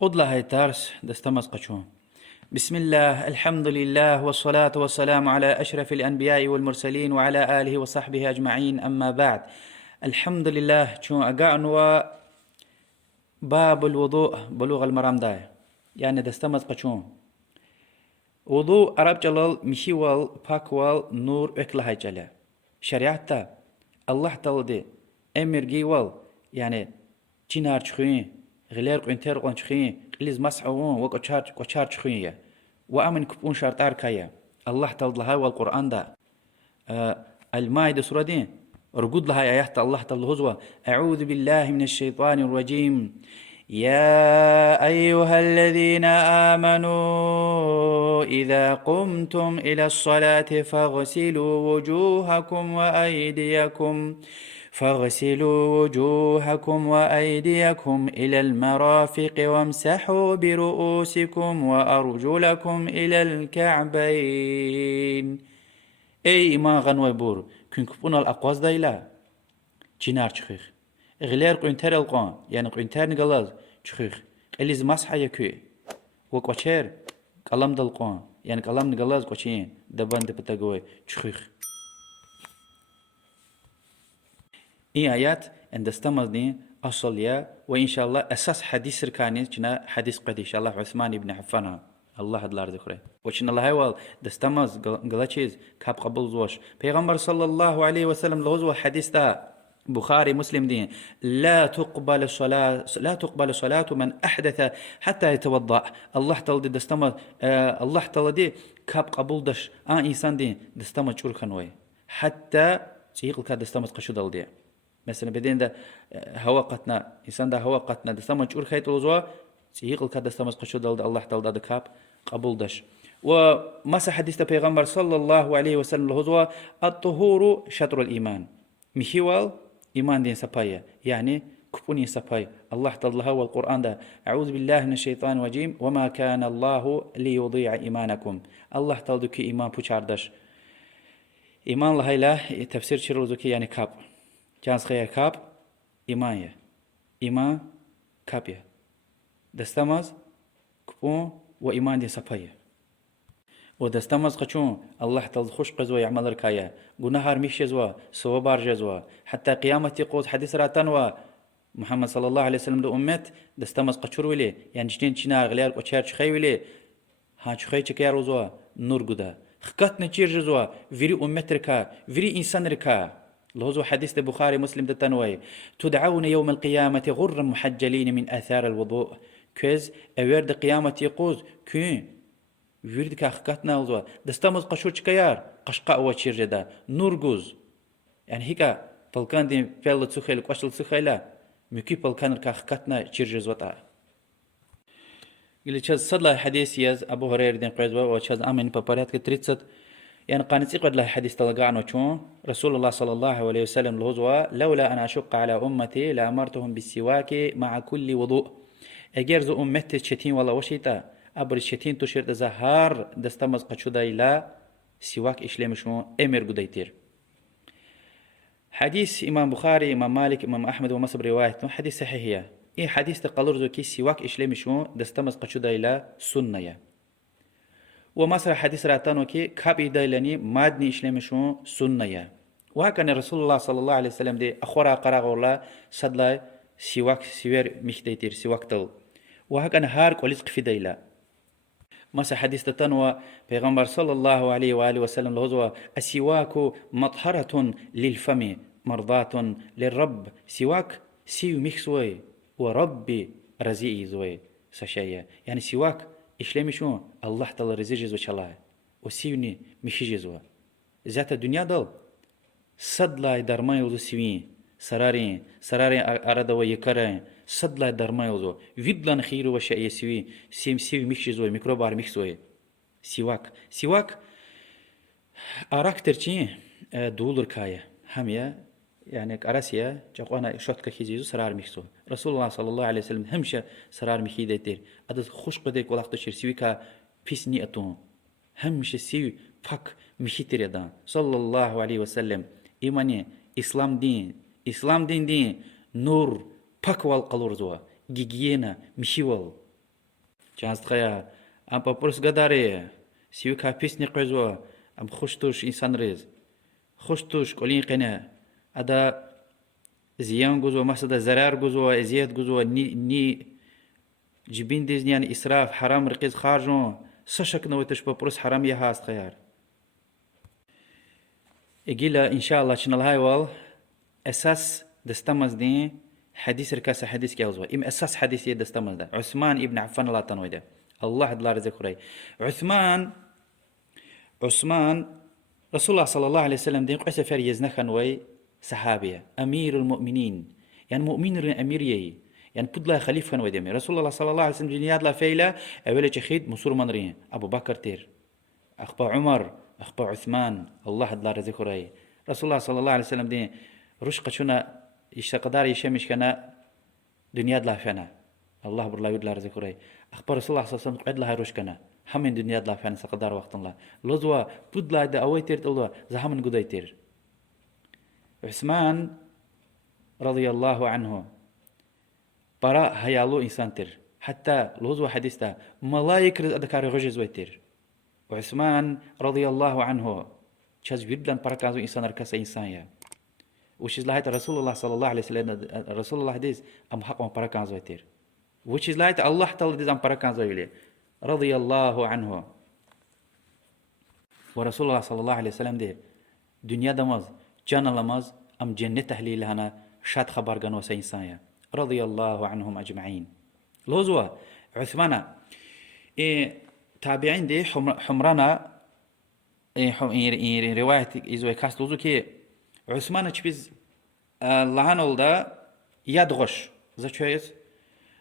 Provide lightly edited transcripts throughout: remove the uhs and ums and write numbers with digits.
قد لها تارس دستمز قشون. بسم الله، الحمد لله، والصلاة والسلام على أشرف الأنبياء والمرسلين وعلى آله وصحبه أجمعين، أما بعد. الحمد لله شون أقعنوا باب الوضوء بلوغ المرام داي، يعني دستمز قشون. وضوء عرب جلال مشيوال باكوال نور اكلها جلا شريعتا الله تلدي امر جيوال، يعني تشينار تشخين غلير قنتر قن تشخين قليز مسحوون وقشار تشخين وامن كبون شرطار كايا الله تلد لها والقرآن دا المائدة سورة دين رقود لها آيات الله تلهزوا أعوذ بالله من الشيطان الرجيم. يا أيها الذين آمنوا إذا قمتم إلى الصلاة فاغسلوا وجوهكم وأيديكم إلى المرافق وامسحوا برؤوسكم وأرجلكم إلى الكعبين. أي ما غنوي بور كنكبون الأقواز دايلا جنار تشخيخ غلير قنتر القان، يعني قنتر نقلاز تشخيخ اللي مسحة يكوي وقوشير قلم دلقان، يعني قلم نقلاز قوشين دبان دبتاقوي تشخيخ. إيه آيات عند استمزني أصل يا وإن شاء الله أساس حديث ركاني جنا حديث قدي إن شاء الله عثمان بن عفان الله هدلار ذكره وشن الله هيوال دستمز غلاتشيز كاب قبل زوش پیغمبر صلى الله عليه وسلم لغزو حديث دا بخاري مسلم دين لا تقبل صلاة من أحدث حتى يتوضأ. الله تلدي دستمز الله تلدي كاب قبول دش إنسان دين دستمز شور خنوي حتى تيقل كاد دستمز قشود الدي مثلا بدين ده هوا قتنا إنسان ده هوا قتنا دستمز شور خيط الوزوا تيقل كاد دستمز قشود الدي الله تلدي كاب قبول دش. ومسا حديث پیغمبر صلى الله عليه وسلم الهزوا الطهور شطر الإيمان مخيوال إيمان دين سبايا، يعني كبوني سبايا الله تلها والقرآن ده أعوذ بالله من الشيطان الرجيم وما كان الله ليضيع إيمانكم. الله تلدك إيمان بوشاردش إيمان الله لا تفسير شروزك يعني كاب جانس خير كاب إيمان كابيا دستمز كبون وإيمان دين سبايا ودستمز قشون الله تلد خوش قزوا يعمل ركايا جنهار مش جزوا سوا بار جزوا حتى قيامة يقود حديث راتنوا محمد صلى الله عليه وسلم لأمت دستمز قشور ولي يعني جنين شنار غليال قشار شخي ولي ها شخي شكيار وزوا نور جدا خكت نتير جزوا فيري أمت ركا فيري إنسان ركا لهزو حديث البخاري مسلم دتنوي تدعون يوم القيامة غرا محجلين من آثار الوضوء كز أورد قيامة يقوز كين ورد كاخكاتنا وزوا دستمز قشور شكيار قشقاء وشير جدا نورجوز يعني هيكا بلكان دين فيل تسخيل قشل تسخيلا مكي بلكان كاخكاتنا شير جزوتا اللي شاز صدلا حديث ياز ابو هريره دين قيزوا وشاز امن بباريات كتريتست يعني قانتي قد له حديث تلقى شون رسول الله صلى الله عليه وسلم الهزوا لولا أن أشق على أمتي لأمرتهم بالسواك مع كل وضوء. أجرز أمتي شتين ولا وشيتا أبر شتين تشير زهار دستمز قشوداي لا سواك إشلام شون أمر قديتير. حديث إمام بخاري إمام مالك إمام أحمد ومصب رواية حديث صحيحية. إيه حديث تقلر زوكي سواك إشلام شون دستمز قشوداي لا سنة. ومصر حديث راتانوكي كابي دايلاني مادني إشلامشون سنة. وهكذا رسول الله صلى الله عليه وسلم دي أخورا قراغ الله صدلا سواك سوير مختيتير سواك تل وهكذا هارك ولزق في دايلا. مصر حديث تتنوى پیغمبر صلى الله عليه وآله وسلم لهزوى السواك مطهرة للفم مرضاة للرب. سواك سيو مخسوي وربي رزيئي زوي سشايا يعني سواك إشلامي شو الله تعالى رزق جزوة شلاه وسيوني مشي جزوة ذات الدنيا دل صدلا درماي وزو سوين سرارين أراد ويكرين صدلا درماي وزو فيدلان خير وشيء سوي سيو مشي جزوة ميكروبار مخسوي. سواك أراك ترچين دولر كايا هميا يعني أراسيا جاقوانا شوت كخيزيزو سرار ميكسو رسول الله صلى الله عليه وسلم همشة سرار ميخيدة تير أدز خوش قديك ولاق تشير سويكا بيس نيئتون همشة سيو فاك ميخيتر يدان صلى الله عليه وسلم. إيماني إسلام دين نور فاك والقلور زوا جيجينا ميشيوال جهاز تخيا ام بابورس قداري سيوكا بيسني قزوا ام خشتوش انسان ريز خشتوش قولين قنا ادا زيان جزوا مسدا زرار جزوا ازياد جزوا ني جبين ديزني يعني اسراف حرام رقيز خارجون سشك نوتش بابورس حرام يهاست خيار إجيلا إن شاء الله شنو هاي وال أساس دستمز دي حديث ركاسة حديث كيوزوا إم أساس حديث دستمز ده عثمان ابن عفان الله تنوي ده الله دلار ذكري عثمان رسول الله صلى الله عليه وسلم دين قيس فر يزنخن وي صحابية أمير المؤمنين يعني مؤمن أميرية يعني بدلا خليفة ودمي رسول الله صلى الله عليه وسلم جنياد لا فيلا أولا خيد مسور منرين أبو بكر تير أخبا عمر أخبا عثمان الله دلار ذكري رسول الله صلى الله عليه وسلم دين رشقة شنا يشتقدار يشمش كنا دنيا دلا فنا الله برلا يدلار ذكري أخبر رسول الله صلى الله عليه وسلم قد لها رشكنا همين دنيا دلا فنا سقدار وقت الله لزوا بدلا دا أوي تير الله زهمن قداي تير عثمان رضي الله عنه براء هيالو إنسان تير حتى لزوا حديثه ملايك رز أدكار غجز ويتير وعثمان رضي الله عنه شاز بيبلن بركازو إنسان ركاسة إنسانية وش is like رسول الله صلى الله عليه وسلم رسول الله حديث أم حق من بركازو يتير which is like الله تعالى ديز أم بركازو يلي رضي الله عنه ورسول الله صلى الله عليه وسلم دي دنيا دماز جانا لماز أم جنة تحليل هنا شاد خبر جنو سإنسانية رضي الله عنهم أجمعين لوزوا عثمان تابعين دي حمرانا رواية إزوي كاست لوزو كي عثمان چبیز لحن olda yadğoş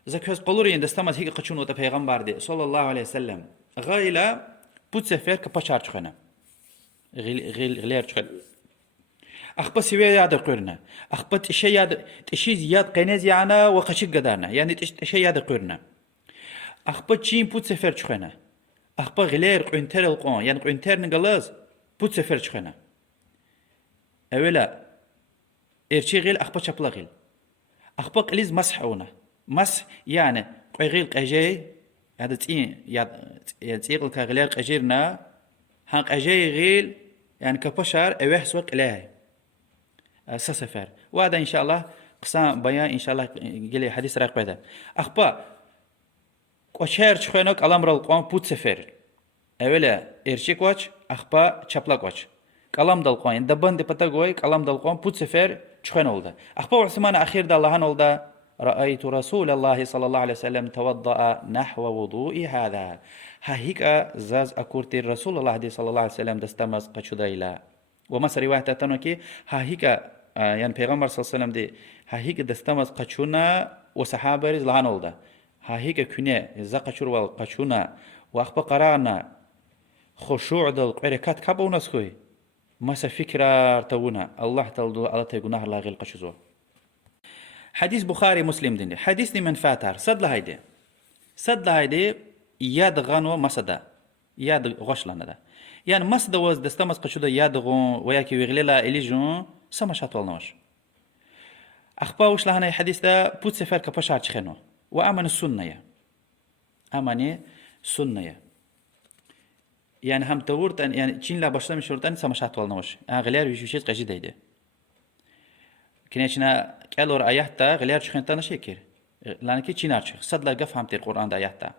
zaköz qolur indi stamaz hiç qaçun ota peygamber de sallallahu aleyhi ve sellem gayla bu sefer kapaçar çıkana giller çıkan akhba seviye yad qurna akhba işe yad işiz yad qenez yana ve qaçık gadarna yani işe yad qurna akhba çin bu sefer çıkana akhba giller qünter alqon yani qünterin galaz bu sefer çıkana أولا إرشي غيل أخبا شابلا غيل أخبا قليز مسحونا مسح يعني قوي غيل قجي هذا تين يتيقل كغلير قجيرنا هان قجي غيل يعني كبشر أوه سوق إلهي سسفر وهذا إن شاء الله قسام بيان إن شاء الله قلي حديث راق بهذا أخبا قوشير شخينوك ألامر القوان بود سفر أولا إرشي قوش أخبا شابلا قوش قلم دل قوين دبان دي پتا گوي قلم دل قوين بود سفر چخن oldu أخبا عثمان أخير دالهان oldu رأيت رسول الله صلى الله عليه وسلم توضأ نحو وضوء هذا هيك زاز أكورتي رسول الله صلى الله عليه وسلم دستمز قشدايلا ومس رواية تنوكي هيك يعني پیغمبر صلى الله عليه وسلم دي هيك دستمز قشونا وصحابة لهان oldu هيك كنه زقشور والقشونا وأخبا قرانا خشوع دل قركات كابونس خوي مسا فكرة تونا الله تلدو على تيجونه الله غير قشزو حديث بخاري مسلم دني حديث من فاتر صد هيدي ياد غنو مسدا ياد غشلنا ده يعني مسدا وز دستمس قشودا ياد غون وياكي ويغللا إليجون سمشات والنوش أخباوش لهنا حديث ده بود سفر كبشار تخنو وأمن السنة أمني سنة يعني هم تورت يعني چین لا başlamış شورتن سمشات والنوش غلير ويشوشيت قجي ديده كنيشنا قالور آياتا غلير شخنتنا شكر لانكي چينار شخ صد لا قفهم تي القرآن دا آياتا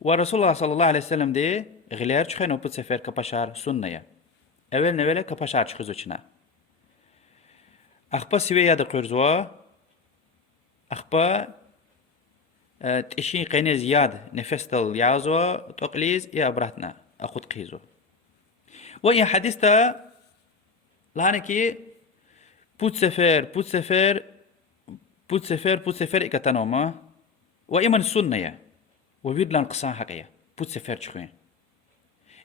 ورسول الله صلى الله عليه وسلم دي غلير شخنو بود سفر كبشار سنة اول نوله كبشار شخزو چنا أخبا سوي ياد قرزوا أخبا تشين قيني زياد نفستل يازو تقليز يا براتنا أخذ قيزو وإن حديثة لانكي بود سفر إكتنوما وإمن السنة وبيد لان قصان حقيا بود سفر تشخوين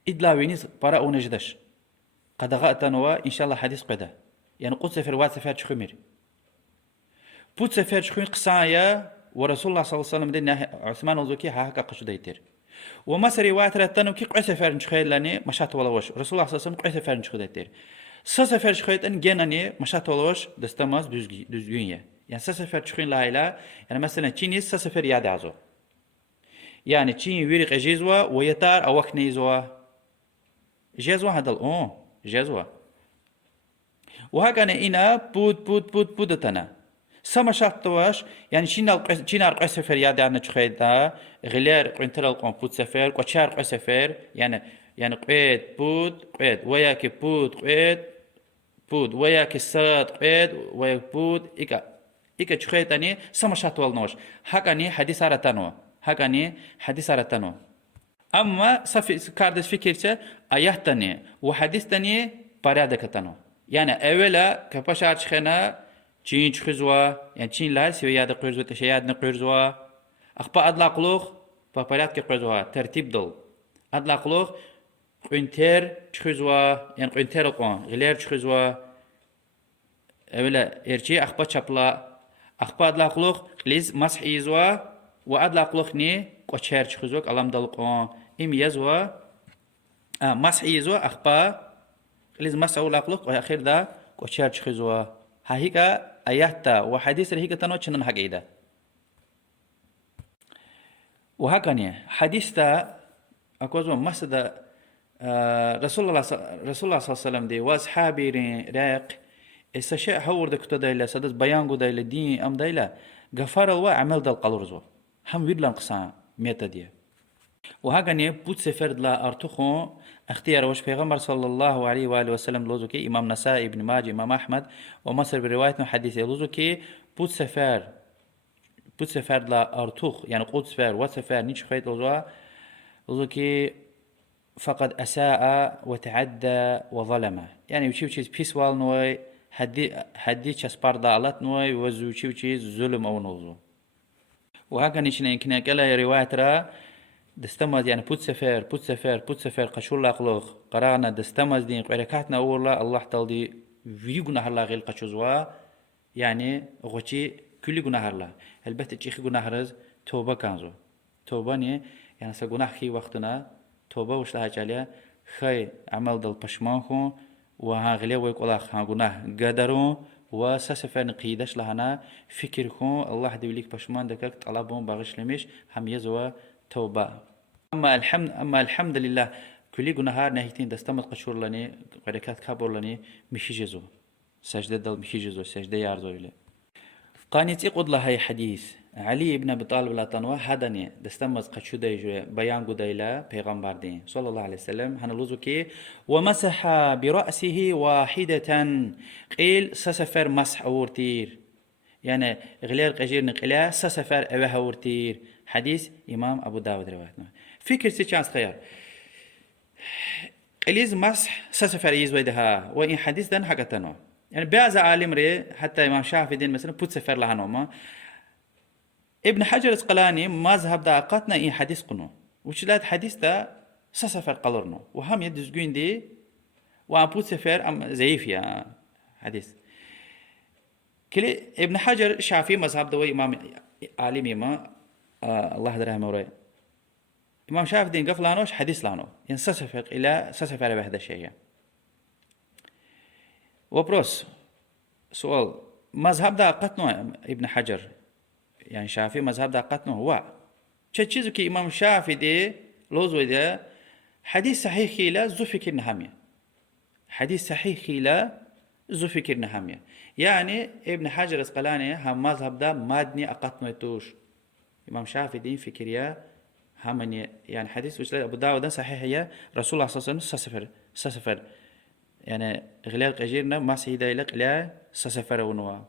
إدلا وينيس برا ونجدش قد غأتنوا إن شاء الله حديث قدا يعني قد سفر واد سفر تشخومير بود سفر تشخوين قصايا ورسول الله صلى الله عليه وسلم دين عثمان وزوكي هاكا قشديتر ومس رواية رتنو كي قعس فرن شخيل لاني مشات ولا وش رسول الله صلى الله عليه وسلم قعس فرن شخيديتر سفر شخيت ان جناني مشات ولا وش دستماز düzgün يعني سفر شخين لا يعني مثلا تشيني سفر ياد عزو يعني تشين ويرق جيزوا ويتار أوك نيزوا جيزوا هذا جيزوا وهكذا إنا بود تنا سما شرطواش يعني شينا رقع سفر يادي عنا تخيدا غلير قنتر القون بود سفر قشار رقع سفر يعني قيد وياك بود وياك سات قيد وياك بود إيكا تخيداني سما شرطوال نوش هكاني حديث عرتانو أما صفي كاردس فكرة آيات تانية وحديث تانية بارادة كتانو يعني أولا كباشار شخنا چین چخزوا يعني چین لهر سوی یاد قرزوا تشياد نقرزوا أخبا أدلاق لوخ بابارات كقرزوا ترتيب دل أدلاق لوخ قنتر چخزوا يعني قنتر القوان غلير چخزوا أولا إرشي أخبا چپلا أخبا أدلاق لوخ ليز مسح إيزوا وأدلاق لوخ ني قشير چخزوا كلام دل القوان إم يزوا مسح إيزوا أخبا ليز مسح أولاق لوخ وآخر دا قشير چخزوا هاهيكا آياتا وحديث الهيكا تنو چنن حقيدا وهكذا حديث تا أكوزو مسد رسول الله صلى الله عليه وسلم دي واصحابي راق استشاء حور دكتو دايلا سدس بيانغو دايلا دين أم دايلا غفار الله عمل دال قلورزو هم ويرلان قصان ميتا دي وهكذا بود سفر لا أرتخو اختيار وش پیغمبر صلى الله عليه وآله وسلم لوزو كي إمام نسائي ابن ماجه إمام أحمد ومصر بروايتنا حديثي لوزو كي بود سفر لا أرتخ يعني قود سفر وسفر نيش خيط لوزو كي فقد أساء وتعدى وظلم يعني وشي بيس وال نوي هدي چسپار دالت نوي وزو وشي ظلم أو نوزو وهكذا نشنا يمكن كلا رواية را دستمز يعني بود سفر قشور لاقلوخ قرانا دستمز دين قركاتنا أولا الله تالدي في جناح الله غير قشوزوا يعني غوتي كل جناح الله البته تشيخ جناح رز توبة كانزو توبة نيه يعني سجناح خي وقتنا توبة وش لها جاليا خي عمل دل بشمانخو وهاغلي ويقول خا جناح قدروا وسسفر نقيدش لهنا فكركم الله دوليك بشمان دكك طلبهم باغش لمش هم يزوا توبة أما الحمد لله كل جنهار نهيتين دستمت قشور لني قركات كابور لني مشي جزو سجدة دل مشي جزو سجدة يارزو إلي قانيت إقود لهاي حديث علي ابن أبي طالب لا تنوى هدني دستمت قشور دايجو بيان قدايلا پیغمبر دين صلى الله عليه وسلم هنلوزو كي ومسح برأسه واحدة قيل سسفر مسح أورتير يعني غلير قجير نقلا سسفر أوها أورتير حديث إمام أبو داود روايتنا فكر سيشانس خيار إليز مسح سسفر يزويدها وإن حديث دن حقتنا يعني بعض عالم ري حتى إمام شافعي دين مثلا بود سفر لهنوما ابن حجر العسقلاني ما ذهب دقاتنا إن حديث قنو وشلات حديث دا سسفر قلرنو وهم يدزقين دي وأن بود سفر أم زيف يا حديث كلي ابن حجر شافعي مذهب دوي إمام عالم إمام الله درهم وراي إمام شافعي دين قفلانوش حديث لانو ينسسفق إلى سسفر بهذا الشيء وبروس سؤال مذهب دا قتنو ابن حجر يعني شافعي مذهب دا قتنو هو تشيزو كي إمام شافعي دي لوزو دي حديث صحيح لا زو فكر نهامية حديث صحيح لا زو فكر نهامية يعني ابن حجر العسقلاني هم مذهب دا مادني أقتنو يتوش إمام شافعي دين فكريا همني يعني حديث وش أبو داود صحيح هي رسول الله صلى الله عليه وسلم سسفر يعني غلال قجيرنا ما سيدا لك لا سسفر ونوا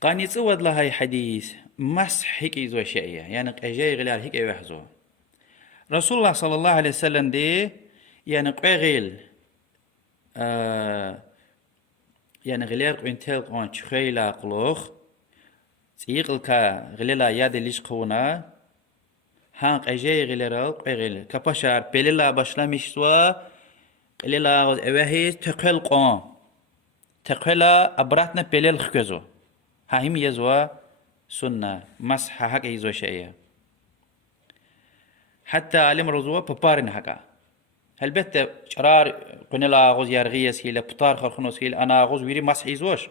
قاني تصود لها حديث مسح هيك يزوي شيء يعني قجي غلال هيك يحزو رسول الله صلى الله عليه وسلم دي يعني قغيل يعني غلال قنتل قان تخيلا قلوخ سيقلك غللا ياد ليش قونا هانق أجي غلرال قيل كبشر بللا بشلمش سوا قللا أوهي تقل قان تقلا أبراتنا بلل خكزو هاهم يزوا سنة مسح حق يزوا شيء حتى علم رزوا ببارن حقا هل بيت شرار قنلا غوز يرغيس هيلا بطار خرخنوس هيلا أنا غوز ويري مسح يزوش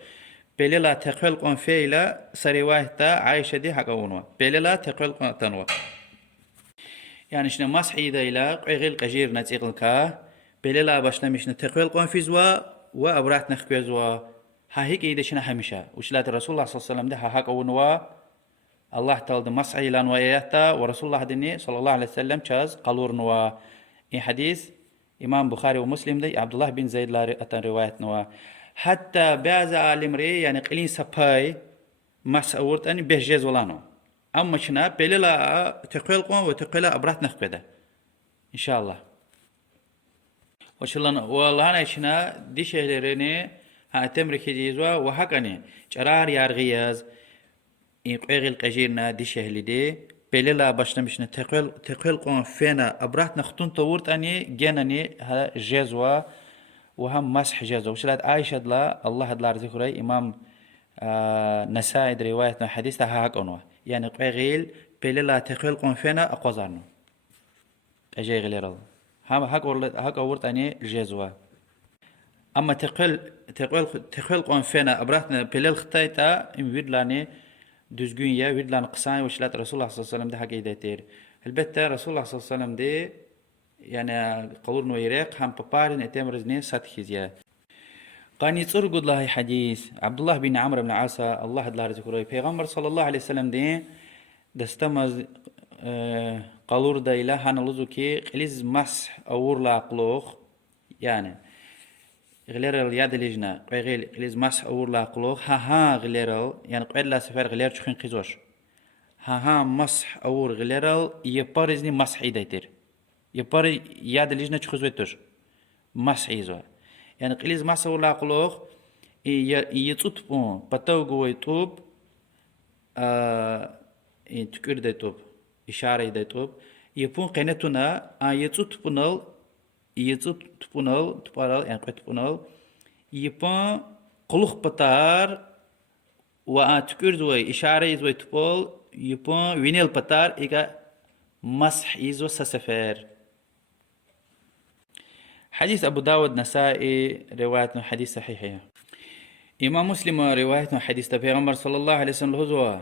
بللا تقل قان فيلا سريواه تا عايشة دي حقا ونوا بللا تقل قان تنوا يعني شنا مسحي دايلا قيغل قجير نتيقل كا بللا باشنا مشنا تقويل قوان فيزوا وأبرات نخكوزوا ها هيك إيدا شنا همشا وشلات الرسول الله صلى الله عليه وسلم ده ها هاك أونوا الله تعالى مسعي لان وياتا ورسول الله دني صلى الله عليه وسلم شاز قالور نوا إن حديث إمام بخاري ومسلم دي عبد الله بن زيد لا أتن رواية نوا حتى بعض عالم ري يعني قلين سباي مسعورت أني بهجز ولانو أما شنا بللا تقيل قوم وتقيل أبرات نخبدا إن شاء الله وشلون والله أنا شنا دي شهريني ها تمرك جيزوا وحقني جرار يارغياز إن قيل قجيرنا دي شهلدي بللا باشنا تقيل قوم فينا أبرات نختون طورت أني جنني ها جزوا وهم مسح جزوا وشلات عائشة لا الله دلار ذكري إمام نسائد رواية حديث ها هاك يعني قيل بللا تقيل قوم فينا أقوزارنو أجي غير الله هم هاك أورت أني الجزوة أما تقل قوم فينا أبراتنا بلال خطايتا إم ويدلاني düzgün ya ويدلان قصاي وشلات رسول الله صلى الله عليه وسلم ده حاجة يدير البتة رسول الله صلى الله عليه وسلم ده يعني قولنا ويريق هم ببارن اتم رزنين ساتخيز يا قاني تصور قد الله حديث عبد الله بن عمرو بن عاص الله دلار ذكره پیغمبر صلى الله عليه وسلم ده دستمز قالور دا إله هنلزو كي قليز مسح أور لاقلوخ يعني غليرل ياد لجنا قيل قليز مسح أور لاقلوخ ها غليرل يعني قيل لا سفر غلير تشخين قيزوش ها مسح أور غليرل يبارزني مسح إيدايتر يبار ياد لجنا تشخزويتر مسح إيزو يعني قليز مسح أور لاقلوخ يتوب بتاو قوي توب تكير دا توب إشارة دا توب يبون قينتنا يتوت تبونال تبارال يعني قيت تبونال يبون قلوخ بطار وتكير دوي إشارة دوي تبول يبون وينيل بطار إيجا مسح إيزو سسفر حديث أبو داود نسائي رواية حديث صحيحة إمام مسلم رواية حديث پیغمبر صلى الله عليه وسلم هزوا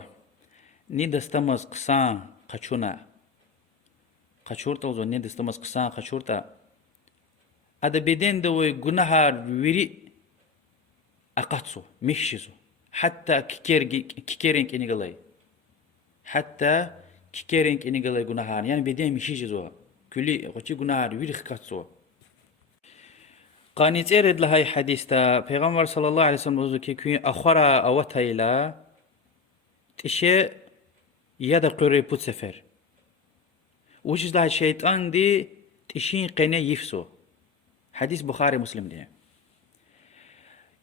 نيد استمز قصان قچونا قچورتا وزو نيد استمز قصان قچورتا أدا بدين دوي گناهار ويري أقاتسو ميشيزو حتى كيكيرينك إنيغلاي حتى كيكيرينك إنيغلاي گناهار يعني بدين ميشيزو كلي غوتي گناهار ويري خكاتسو قانيت إيرد لهاي حديثة پیغمبر صلى الله عليه وسلم وزو كي أخورا أوتايلا تشي يادا قري بوت سفر وش ده الشيطان دي تشين قناه يفسو حديث بخاري مسلم دي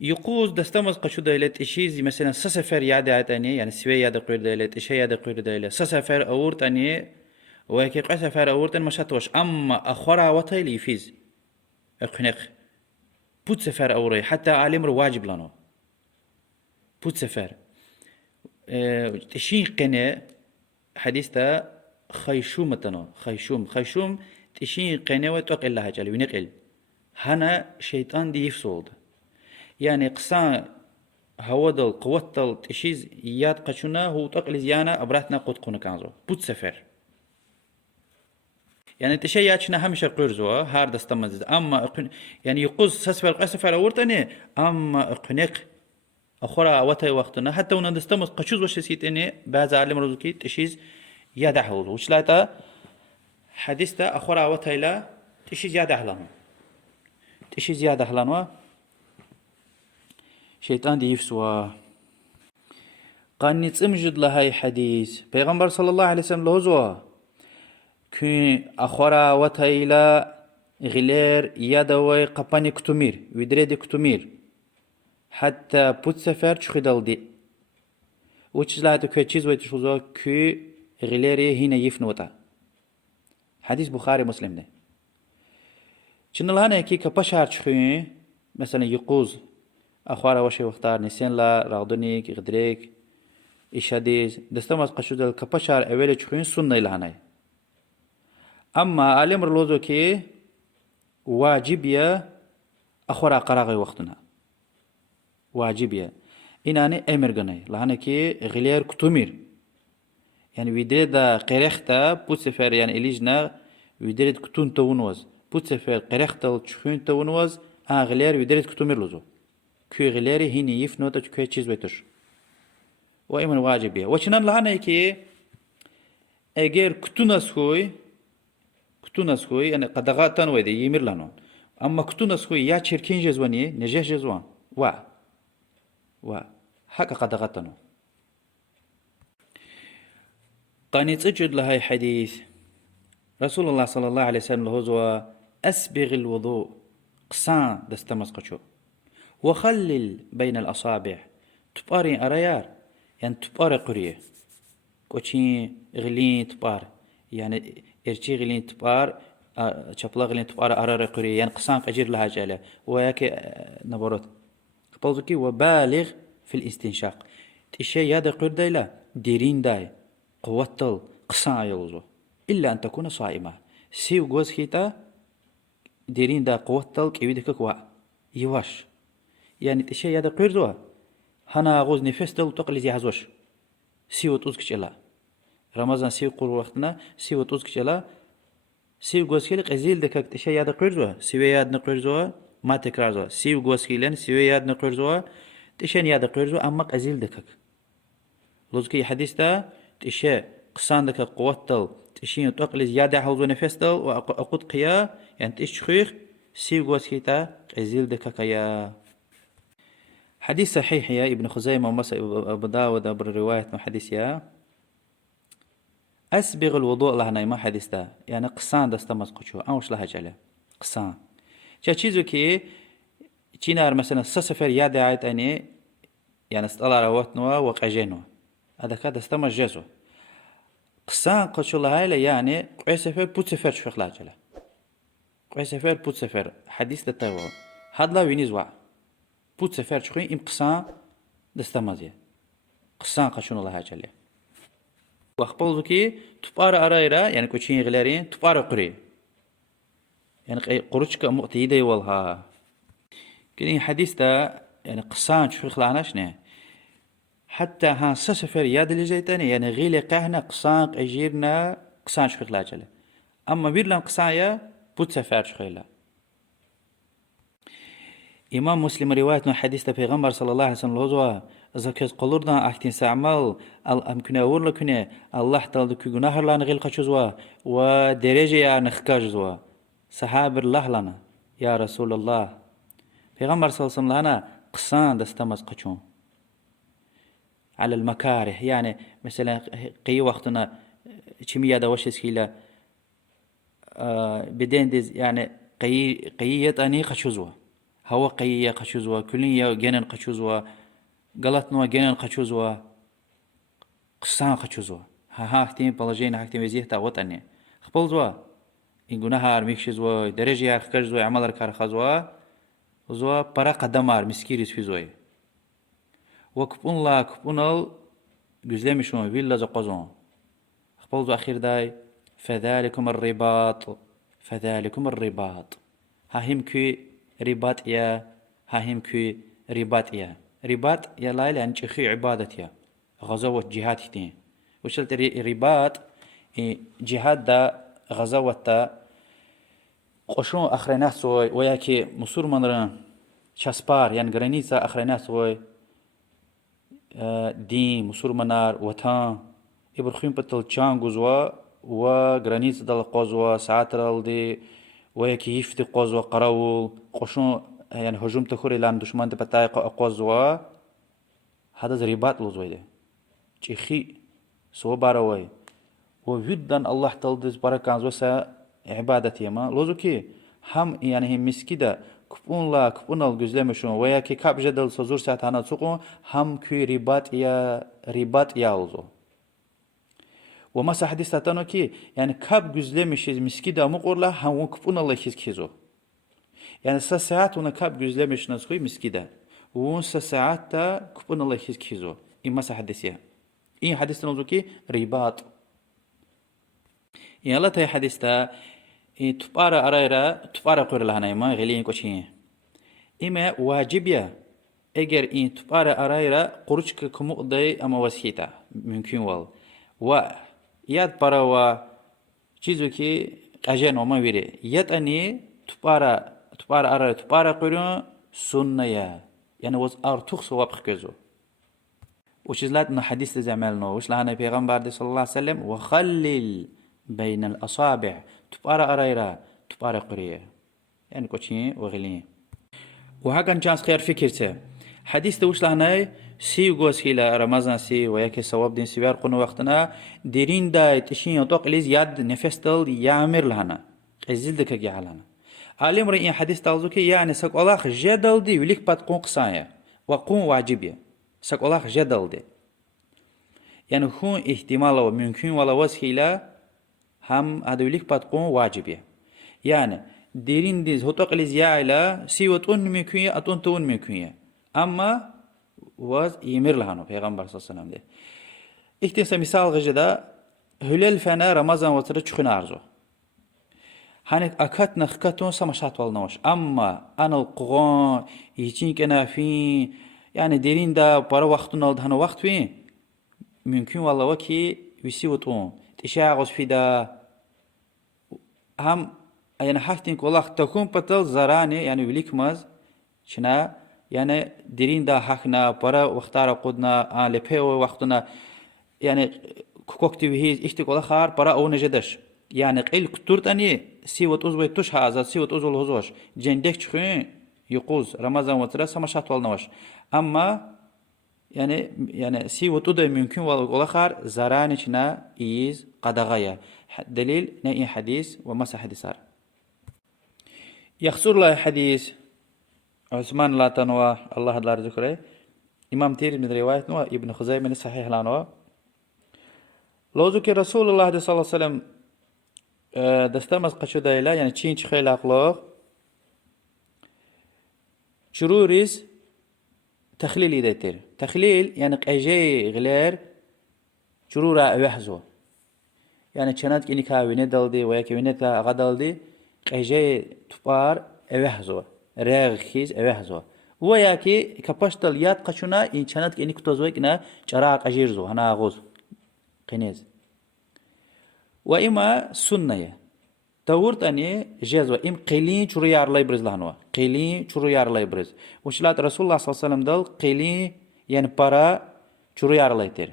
يقوز دستمز قشو دايلت إشيزي مثلا سسفر يادا عتاني يعني سوي يادا قير دايلت إشي يادا قير دايلت سسفر أورت أني وكي قسفر أورت أن مشاتوش أما أخورا وطايل يفيز أقنق بوت سفر أوري حتى عالم واجب لانو بوت سفر تشين قناه حديثة خيشوم تنو خيشوم تشين قناه وتوق الله جل ونقل هنا شيطان دي يفسود يعني قصان هودل قوتل تشيز ياد قشنا هو تقل زيانا أبراتنا قد قونا كانزو بوت سفر يعني تشياتنا همش قرزو هار دستمز أما يعني يقوز سسفر قسفر أورتني أما اقنق أخرى وتي وقتنا حتى وندستمز قشوز وش سيت إني بعض عالم رزقي تشيز يدعه وش لا حديثة أخرى وتي لا تشيز يدعه لهم تشي زيادة هلانوا شيطان دي يفسوا قاني تسمجد لهاي حديث پیغمبر صلى الله عليه وسلم لهزوا كي أخورا وطايلا غلير يدوي قباني كتومير ويدريدي كتومير حتى بوت سفر تشخدال دي وچزلاتو كي چيز ويتشوزوا كي غليري هنا يفنوتا حديث بخاري مسلم ده چنلهانه كي كبشار تشخي مثلا يقوز أخوارا وشي وختار نسين لا راغدونيك غدريك إشاديز دستمز قشود الكبشار أولي تشخين سنة لهانه أما عالم رلوزو كي واجب يا أخوارا قراغي وقتنا واجب يا إناني أمر غني لهانه كي غلير كتومير يعني ويدريد قريختا بوتسفر يعني إليجنا ويدريد كتون تونوز بوتسفر قريختا تشخون تونوز غلير ويدريد كتون ميرلوزو كي غليري هيني يفنوتا كي تشيز ويتر وإيمن واجبية وشنان لهانا يكي اگر كتوناس خوي يعني قدغاتان ويدي يمير لانون اما كتوناس خوي يا تشيركين جزواني نجح جزوان وا حق قدغاتانو قاني تجد لهاي حديث رسول الله صلى الله عليه وسلم لهوزوا أسبغ الوضوء قصان دستمس قشو وخلل بين الأصابع تباري أريار يعني تباري قرية كوشي غلين تبار يعني إرشي غلين تبار شبلا غلين تبار أرار قرية يعني قصان أجير لها جالة وياك نبرت قبضكي وبالغ في الاستنشاق تشي يادا قرد لا ديرين داي قوتل قصان يلوزو إلا أن تكون صائمة سيو جوز خيتا ديرين دا قوتل كيبيدك كوا يواش يعني تشي يادا قردوا هنا غوز نفستل تقلي زي هزوش سيو توزكش إلا رمضان سيو قر وقتنا سيو توزكش إلا سيو جوز خيلك أزيل دكك تشي يادا قردوا سيو ياد نقردوا ما تكرار زوا سيو جوز خيلن سيو ياد نقردوا تشين يادا قردوا أمك أزيل دكك لوزكي حديث دا تشي قصان دكك قوتل تشين تقلي زيادة حوزو نفستل وأقود قيا يعني تشخيخ سيو جوز خيتا أزيل دكك يا حديث صحيح يا ابن خزيمة ومسا أبو داود أبو الرواية حديث يا أسبغ الوضوء لهنا ما حديث دا يعني قصان دستمز قشو أوش لها جالة قصان جا چيزو كي چينار مثلا سسفر ياد عيد أني يعني استطلع رواتنوا وقجينوا هذا كاد دستمز جزو قصان قشو لها يعني قوي سفر بوت سفر شفق لها جالة قوي سفر بوت سفر حديث دا تايوه هاد لا وينيزوا بوت سفر شخوين إم قصان دستمزية قصان قشون الله جل وأخبروا كي تبار أرايرا يعني كوتشين غلارين تبار قري يعني قروشك مؤتيدة والها كني حديث دا يعني قصان شو خلعناش نه حتى ها سفر ياد اللي زيتاني يعني غيلي قهنا قصان أجيرنا قصان شو خلاجله أما بيرلم قصايا بوت سفر شو خلا إمام مسلم رواية حديث پیغمبر صلى الله عليه وسلم لوزوا زكاز قلورنا أكتين سعمال الأمكن أور لكنه الله تعالى كي جناه لنا غير قشوا ودرجة يا نخكاجوا صحاب الله لنا يا رسول الله پیغمبر صلى الله عليه وسلم لنا قصان دستمز قشون على المكاره يعني مثلا قي وقتنا كمية دوش سكيلا بدين دز يعني قيت أني قشوا هوا قية قشوزوا كلية جنن قشوزوا غلطنا جنن قشوزوا قصان قشوزوا ها اختين بلجين اختين وزيه تا وطني خبلزوا إن جناهار ميكشزوا درجة خكرزوا عمل ركار خزوا وزوا برا قدمار مسكيريس في زوي وكبون لا كبونال جزلمشون فيلا زقزون خبلزوا أخير داي فذلكم الرباط ها هم كي رباط يا هاهم كي رباط يا لا لأن تخي عبادتيا غزوة جهاد هتين وشلت رباط جهاد دا غزوة تا قشون أخرينات سوي وياكي مسور منران شاسبار يعني غرانيسا أخرينات سوي دين مسور منار وطان إبرخيم بطل چانگوزوا وغرانيسا دل قوزوا ساعترال دي وياكي يفتي قوزوا قراول قشون يعني هجوم تخوري لان دشمن تبتاي قوزوا هذا رباط لوزوي ده چخي سو باروي وجدا الله تلدز بركان زوسا عبادتي ما لوزو كي هم يعني هم مسكيده كبون الجزلمشون وياكي كاب جدل سزور ساعت هنا تسوقون هم كي رباط يا لوزو وما حديث تاتانو كي يعني كاب جزلمش مسكيده مقورلا هم كبون الله كيزو يعني ساعات ونا كاب جزلمش نسخوي مسكيده وون ساعات تا كبون الله كيزو إما حديثيا إيه حديث نوزو كي رباط يعني لا تي حديث تا تبارا أرايرا تبارا قول لهنا إما غلين كوشين إما واجبيا اگر این تبارا أرايرا قرشك كمقضي أما وسيطة ممكن وال و ياد برا و چیزو که قجن وما ویره يد أني تبارا قرن سنة يعني وز أرتوخ سواب خكزو وش لات إنه حديث زعملنا وش لهنا پیغمبر صلى الله عليه وسلم وخلل بين الأصابع تبارا أريرا تبارا قرية يعني كوتشين وغلين وهكذا جانس خير فكرته حديث وش لهنا سي جوز هلا رمضان سي وياك ثواب دين سيار قنو وقتنا ديرين دا تشين يطوق ليز ياد نفستل يامر لهنا ازيدك جعلنا عالم رأي حديث تالزوكي يعني سك الله جدل دي وليك بات قون قصايا وقون واجبية سك الله جدل دي يعني خون احتمال وممكن ولا وسهيلا هم هذا وليك بات قون واجبية يعني ديرين ديز هطوق ليز يعلا سيوتون ممكنية أتون تون ممكنية أما واز يمر لهانو پیغمبر صلى الله عليه وسلم ده احتمال مثال غجدا هلال فنا رمضان وتر تشخن أرزو هانك أكات نخكتون سمشات والنوش أما أنا القرآن يجيك أنا في يعني ديرين دا برا وقتنا هنا وقت فين ممكن والله وكي ويسيوتون تشاغز في دا هم يعني حاجتين والله تكون بطل زراني يعني وليك ماز شنا يعني ديرين دا حقنا برا وقتارا قدنا لبيو وقتنا يعني كوكتي وهيز اشتك والله خار برا أو نجدش يعني قيل كتورت أني سيوت أزوي توش هذا سيوت أزول هزوش جندك تخين يقوز رمضان وترى سمشات والنوش أما يعني سيوت أدي ممكن والله خار زراني شنا إيز قدغايا دليل نأي حديث ومسا حديثار يخسر الله حديث عثمان لا تنوى الله لا ذكره إمام تير من رواية نوى ابن خزيمة من صحيح لانوى لو ذكر رسول الله صلى الله عليه وسلم دستمز قشو دايلا يعني تشين تخيل أخلاق شروريز تخليل يدتر تخليل يعني قجي غلير شرورا وحزو يعني تشنات كيني كاوينة دالدي وياكي وينة غدالدي قجي تبار وحزو راغ خيز وحزو وياكي كباشتل ياد قشونا إن تشنات كيني كتوزويك نا چراغ أجيرزو هنا أغوز قنيز وإما سنة تورت أني جزوة إم قيلين شرو يار لا يبرز لهنوا قيلين شرو يار لا يبرز وشلات رسول الله صلى الله عليه وسلم دل قيلين يعني برا شرو يار لا يتر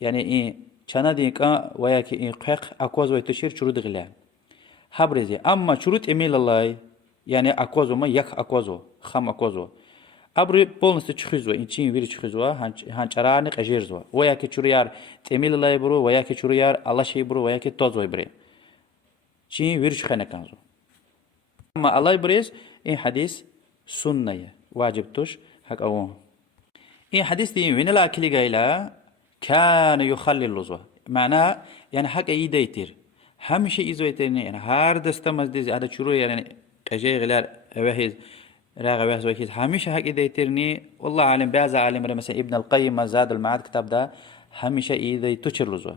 يعني إيه كنا دينك وياك إيه قق أكواز ويتشير شرو دغلا حبرزي أما شرو تميل الله يعني أكوازو ما يك أكوازو خم أكوازو أبري بولنس تشخيزوا إن شيء ويري تشخيزوا هنشراني قجيرزوا وياك شريار تميل الله يبرو وياك شريار الله شيء يبرو وياك توزو يبري شيء ويري تشخينا كانزو أما الله يبريز إن حديث سنة واجب توش حق أوه إن حديث دي وين لا أكلي قايلا كان يخلي اللزوة معناه يعني حق أيدا يتير همشي إيزو يتيرني يعني هارد استمز ديز هذا شروع يعني قجي غلار أوهيز راغ وحز وكيز هميشه حق إذا يترني والله عالم بعض عالم مثلا ابن القيم زاد المعاد كتاب ده هميشه إذا تشر لزوه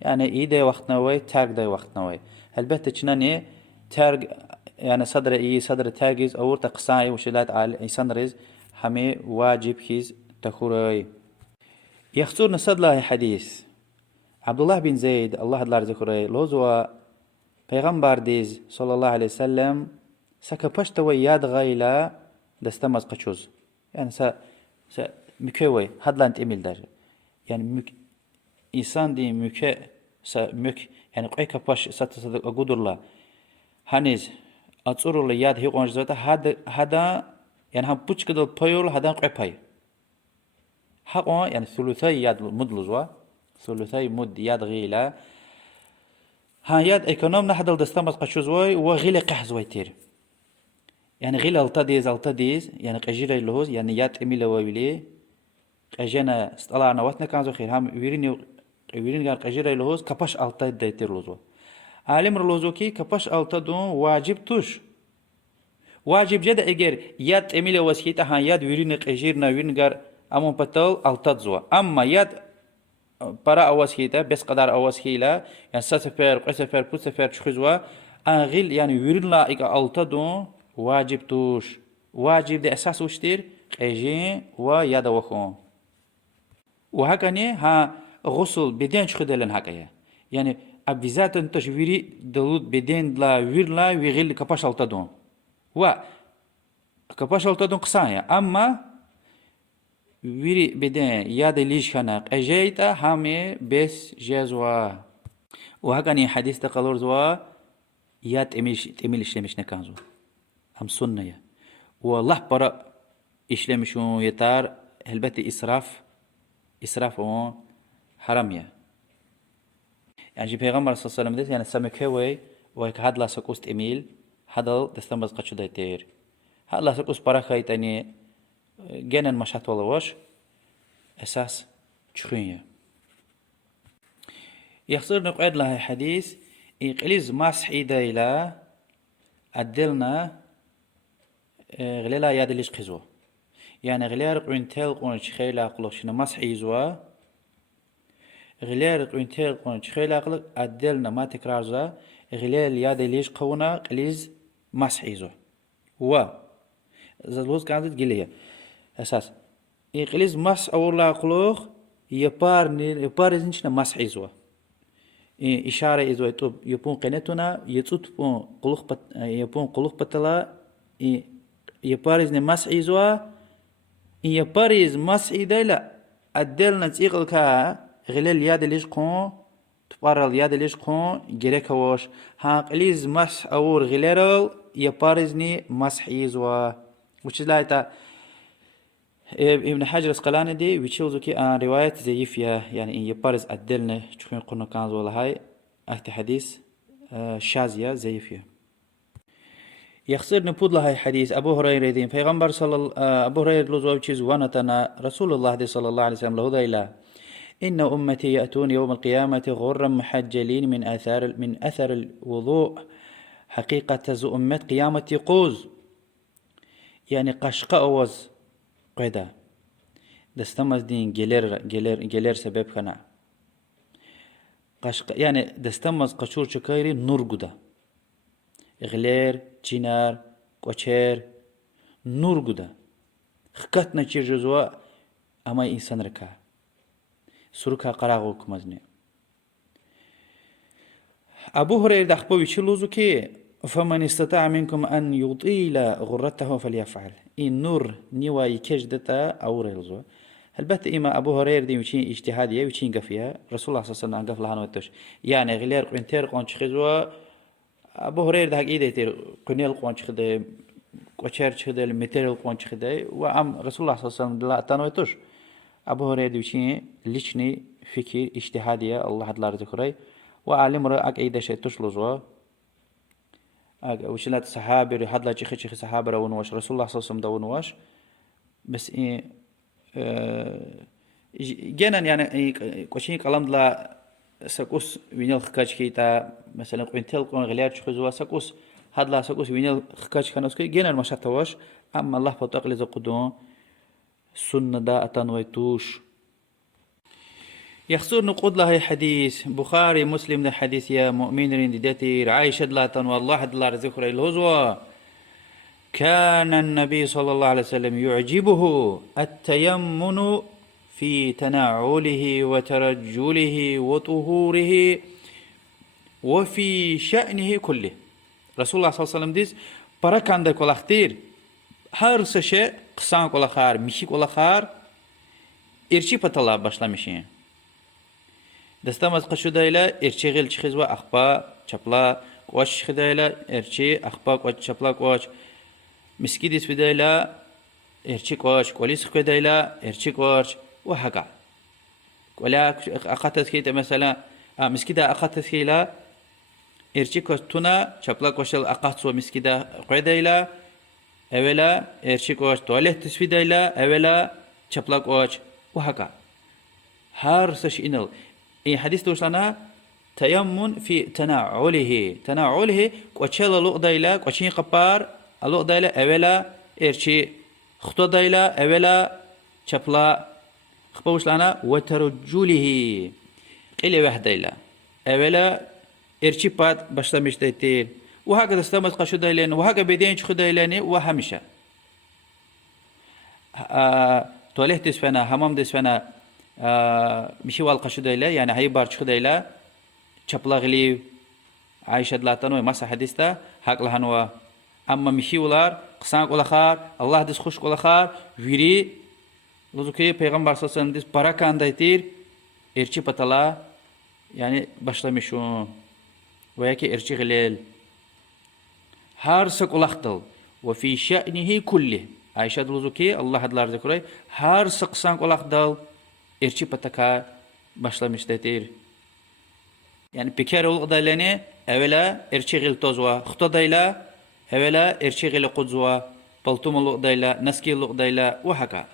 يعني إذا وقت نوي تاج ده وقت نوي البته تشنني تاج يعني صدر تاجيز أو تقصاي وشلات على صدرز همي واجب كيز تخوري يخسر نصد الله حديث عبد الله بن زيد الله ذكره لوزوا پیغمبر ديز صلى الله عليه وسلم سكا باشتوي ياد غايلا دستمز قشوز يعني س مكوي هادلانت إميل دار يعني إنسان دي يعني قوي كباش ستة أقدر الله هنيز أتصور الله ياد هي قانج زاتا هذا يعني هم بوش كده بيول هذا قوي باي حقا يعني ثلثي ياد مدلزوا ثلثي مد ياد غيلا ها ياد إيكونوم نحدل دستمز قشوز وغيلا قحز ويتير يعني غير التديز يعني قجيرة اللهوز يعني يات إميل وويلي قجينا استطلعنا واتنا كانزو خير هم ويرين قال قجيرة اللهوز كباش التد دايتر لوزو عالم رلوزوكي كباش التدون واجب توش واجب جدا إجر يات إميل وسكيتا ها ياد ويرين قجيرنا ويرين قال أمون بطل التدزوا أما ياد برا أوسكيتا بس قدر أوسكيلا يعني سفر قسفر بوسفر تشخزوا أنغيل يعني ويرين لا إيقا التدون واجب توش واجب ده أساس وشتير قجين ويادا وخون وهكذا ها غسل بدين شخدلن حقيا يعني обязательно توش ويري دلود بدين لا ويرلا ويغل كباش التدون و كباش التدون قصايا أما ويري بدين ياد ليش خناق أجيتا همي بس جزوا وهكذا حديث تقلور زوا ياد تميلش مش نكانزو هم سنة والله برا إشلمشون يتار هلبتي إسراف هون حرامية يعني جي پیغمبر صلى الله عليه وسلم ديت يعني سمكوي ويك هاد لا سكوست إميل هذا دستمز قشو دايتير هاد لا سكوست برا خايتاني جنن مشات ولا واش أساس تشخينية يخسر نقعد لها حديث إقليز مسح إيدايلا أدلنا غليلا ياد ليش قزوه يعني غلير قنتل قون شخيلا قلق شنا مسح إيزوا غلير قنتل قون شخيلا قلق أدلنا ما تكرار زا غلير ياد ليش قونا قليز مسح إيزوا و زلوز كانت قلية أساس إقليز مسح أولا قلق يبار إزنشنا مسح إيزوا إشارة إيزوا يبون قنتنا يتوت يبون قلق بطلا يبار إزن مسح إيزوا إن باريز مسعي دايلا أدلنا تيقل كا غلال ياد ليش قون تبارل ياد ليش قون جريك واش هاقليز مس أور غلال يباريزني مسحيزوا which is like ابن حجر الاسقلاني دي which كي عن رواية ضعيفة يعني إن يباريز أدلنا تكون قلنا كان ولا هاي أحد حديث شاذية ضعيفة يخسر نبود لها حديث أبو هريرة دين پیغمبر أبو هريرة لزواب چیز وانتنا رسول الله صلى الله عليه وسلم له ذيلا إن أمتي يأتون يوم القيامة غرا محجلين من أثر الوضوء حقيقة زو أمت قيامة قوز يعني قشق أوز قيدا دستمز دين جلير سبب خنا قشق يعني دستمز قشور شكايري نور قدا غلير چينار قوچير نور قدا خكتنا چير جزوا أما إنسان ركا سركا قراغو كمزني أبو هريرة دخبوي چلوزو كي فمن استطاع منكم أن يطيل غرته فليفعل إن نور نيوا يكجدتا أو ريلزو هلبت إما أبو هريرة دي وشين اجتهادية وشين قفيا رسول الله صلى الله عليه وسلم قف لها نوتش يعني غلير قنتير قونش خزوا أبو هريرة ده إيده تير قنيل قوانش خده قشر خده المتير قوانش خده وأم رسول الله صلى الله عليه وسلم لا تنويتوش أبو هريرة دوشين ليشني فكر اجتهادية الله حد لا رزقه وعلم رأك إيده شيء تشلوزوا وش لا الصحابة حد لا شيخ صحابة رونواش رسول الله صلى الله عليه وسلم دونواش بس إيه جنا يعني قشين كلام لا سكوس وينال خكاش كيتا مثلا قنتل قون غليار شخزوا سكوس هاد لا سكوس وينال خكاش كانوس كي جنا المشاتواش أما الله فتقل إذا قدوم سنة دا أتنويتوش يخسر نقود لها حديث بخاري مسلم ده حديث يا مؤمن ردتي عائشة لا تنوى الله حد الله رزقه الهزوة كان النبي صلى الله عليه وسلم يعجبه التيمن في تنعله وترجله وطهوره وفي شأنه كله رسول الله صلى الله عليه وسلم ديز بركان ده كل اختير هر شيء قسان كل خار مشي كل خار إرشي بطلع başlamışين دستمز قشو دايلا إرشي غيل چخزوا أخبا چپلا قواش خدايلا إرشي أخبا قواش چپلا قواش مسكيدس بدايلا إرشي قواش قوليس خدايلا إرشي قواش وهكذا ولا أخذت كيتا مثلا مسكيدا أخذت كيلا إرشي كوستونا چپلا قوشل أخذت مسكيدا قيدايلا أولا إرشي قواش تواليت تسفيدايلا أولا چپلا قواش وهكذا هر سش إنل إن حديث توصلنا تيمم في تنعله قوشل لقدايلا قوشين قبار لقدايلا أولا إرشي خطو دايلا أولا چپلا خبوش لنا وترجله إلى وحدة أولا إرشي بات بشتمش دايتين وهكذا استمت قشو دايلين وهكذا بدين شخو دايلين وهمشا تواليه دسفنا همام دسفنا مشي والقشو ديلا يعني هاي بارچخ ديلا چپلاغلي عائشة دلاتانو مسا حديثتا حق لهنوا أما مشي ولار قسانق ولخار الله دس خوش ولخار ويري لزوكي پیغمبر صلى الله عليه وسلم دس براكان دايتير ارچي پتلا يعني başlamışım veya ki ارچي غليل هار سق ولختل وفي شأنه كله عائشة دلزوكي الله دلار ذكري هار سق سانق ولختل ارچي پتaka başlamış daytir yani pikar ol daylani evvela ارچي غل tozwa xto dayla evvela ارچي غل qudwa paltum ol dayla naski ol dayla وهكا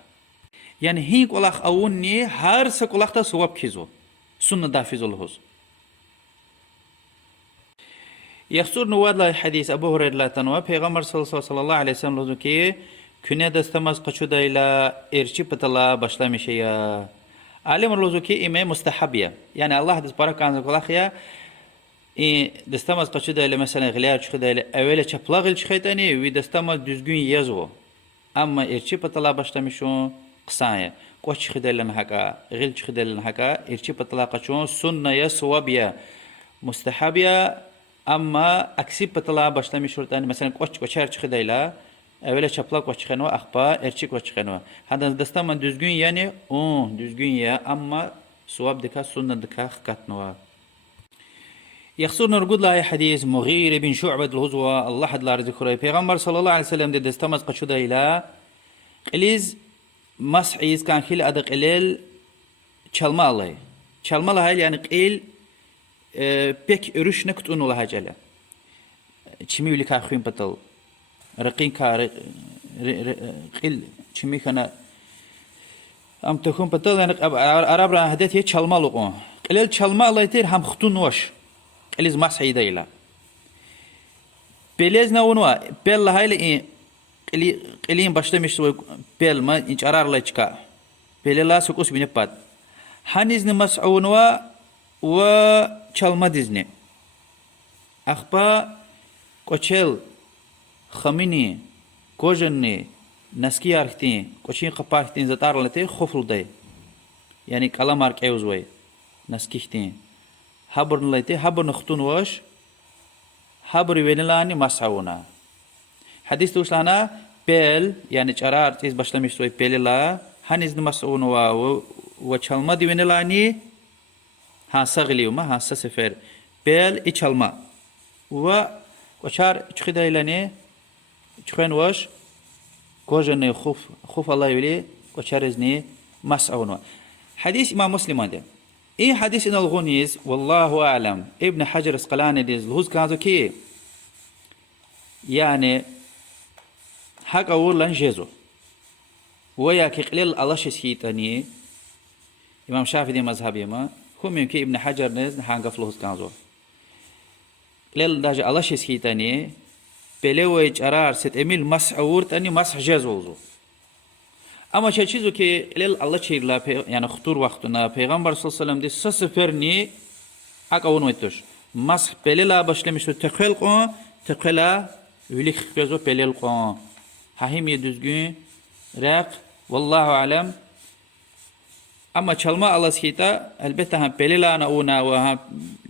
يعني هيك ولخ أوني هار سق ولختا سواب كيزو سنة دافز الهوز يخسر نواد لا حديث أبو هريرة لا تنوى پیغمبر صلى الله عليه وسلم لذو كي كنيا دستماز قشو دايلا إرشي بطلا بشلا مشيا عالم لذو كي إما مستحبية يعني الله دس بارك عن ذلك الأخيا دستماز قشو دايلا مثلا غليار شخي دايلا أولا چپلاغل شخيتاني وي دستماز düzgün يزو أما إرشي بطلا بشلا مشون قصايا قوش خدلن هكا غل خدلن هكا إرشي بطلا قشون سنة يسوابيا مستحبية أما أكسي بطلا بشلامي شرطان مثلا قوشار خديلا أولا شبلاق قوش خنوا أخبا إرشي قوش خنوا هذا دستا من düzgün يعني düzgün يا أما سواب دكا سنة دكا خكاتنوا يخسر نرقود لها حديث مغير بن شعبة الهزوة الله حد لا رذكره پیغمبر صلى الله عليه وسلم دستا مز قشو دايلا قليز مسعيز كان خيل أدق إليل çalma الله çalma الله yani قيل pek örüş ne kutun ola hacala çimi bile kahvin patal raqin kar قيل çimi kana am takım patal yani arab ra hadet ye çalma loqo قليل çalma الله يتير هم ختون وش قليز مسعي دايلا بلزنا ونوا بل هايل قليل başlamış bel ma inç ararla çıka belela sokus bine pat hanizni mas'unwa ve çalma dizni akhpa koçel khamini kojenni naski arkti koçin qapartin zatarlate khofulday yani kalamar kevzway naskihti habrnlate habrn khtunwash habr venilani mas'una hadis tuşlana bel yani çarar tez başlamış soy belela haniz mas'un ve çalma divenelani ha sagliyuma ha sefer bel çalma ve koçar çıkıdaylani çıkan vaş kojane khuf Allah yeli koçar izni mas'un hadis imam muslim ande إيه حديث إن الغنيز والله أعلم ابن حجر اسقلاني ديز الهوز كانوا كي يعني حق أول لن جيزو ويا كقليل الله شسيتني إمام شافعي دي مذهبي ما هم يمكن ابن حجر نز نحن قفلوه كانزو قليل داجة الله شسيتني بلوي جرار ست أميل مسح ورتني مسح جيزوزو أما شيء چیزو که قليل الله شير لا يعني خطور وقتنا پیغمبر صلى الله عليه وسلم دي سسفرني أكون ويتوش مسح بللا başlamıştı تقلا ولي خفزو بلل قون هاهم يدزگün رق والله أعلم أما çalma Allah skita elbette ha belilana ona ve ha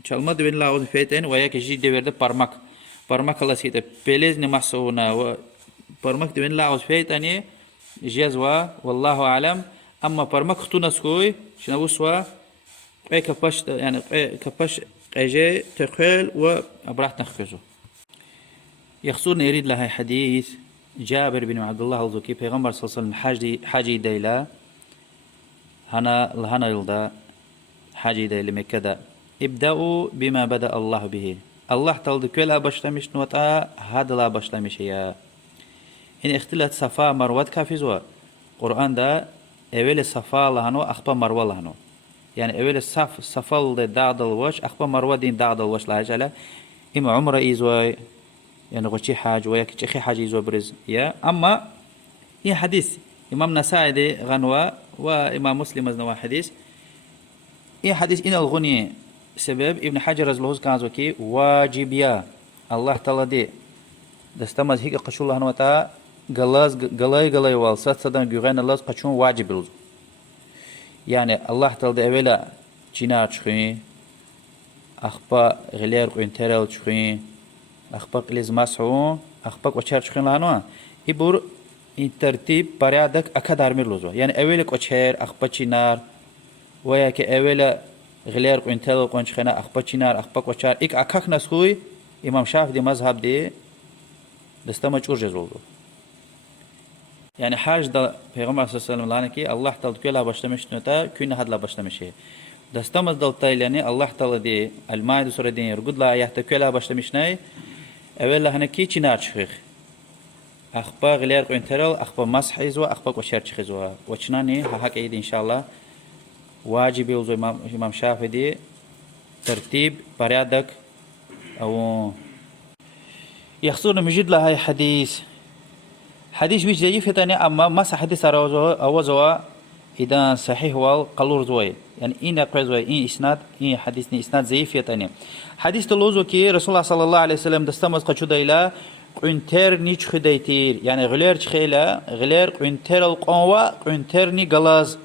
çalma devin la o feten ve ya ki deverde parmak Allah skita belezne mahsuna ve parmak devin la o fetani jazwa والله أعلم أما parmak خطونا سكوي شنو وسوا أي كفاش يعني كفاش أجي تقل وأبرح نخكزو يخصون يريد لها حديث جابر بن عبد الله الزكي پیغمبر صلى الله عليه وسلم حاجي ديلا هنا يلدا حاجي ديلا مكة ابدأوا بما بدأ الله به الله تلد كلا başlamış nota hadla başlamış ya إن اختلاط صفا مروات كافيزوا قرآن دا أول صفا لهنو أخبا مروا لهنو يعني أول صفا دعد الوش أخبا مروا دين دعد الوش لهجالة إما عمر إيزوا يعني غشي حاج وياك تشخي حاج إيزوا برز يا أما هي حديث إمام نسائي دي غنوة وإمام مسلم أزنوا حديث هي حديث إن الغني سبب ابن حجر رزلوز كانزو كي واجبيا الله تعالى دي دستمز هيك قشول الله نوتا غلاي والسات صدان غيغان الله قچون واجب بلز يعني الله تعالى أولا جنار شخين أخبا غلير قنترل شخين أخبا قليز مسعون أخبا وشار شخين لانوا إبور إن ترتيب بريادك أكدار ميرلوزو يعني أولك وشار أخبا جنار وياك أولا غلير قنترل قنشخنا أخبا جنار أخبا وشار إك أكاك نسخوي إمام شافعي دي مذهب دي دستما چورج زولدو يعني حاج دا پیغمبر صلی الله علیه و سلم لعنه کی الله تعالی کلا başlamış nota kün hadla başlamış. Dastamaz dal taylani Allah تعالی دی المائده سوره دین رگود لا ayahta kela başlamış ne evvela hani ki çinar çıkık akhba غلير قنترل akhba mashiz ve akhba koşar çıkız ve çinani hak eyd inşallah واجبي وزو امام شافعي ترتيب порядок او يخصون مجد لها حديث حديث بيج ضعيف تاني اما ما حديث اوزوا اذا صحيح والقلور زوي يعني ان قزوي ان اسناد ان حديثني اسناد ضعيف تاني حديث تلوزو كي رسول الله صلى الله عليه وسلم دستمز قچودايلا قنتر نيچ خديتير يعني غلير چخيلا غلير قنتر القوا قنترني غلاز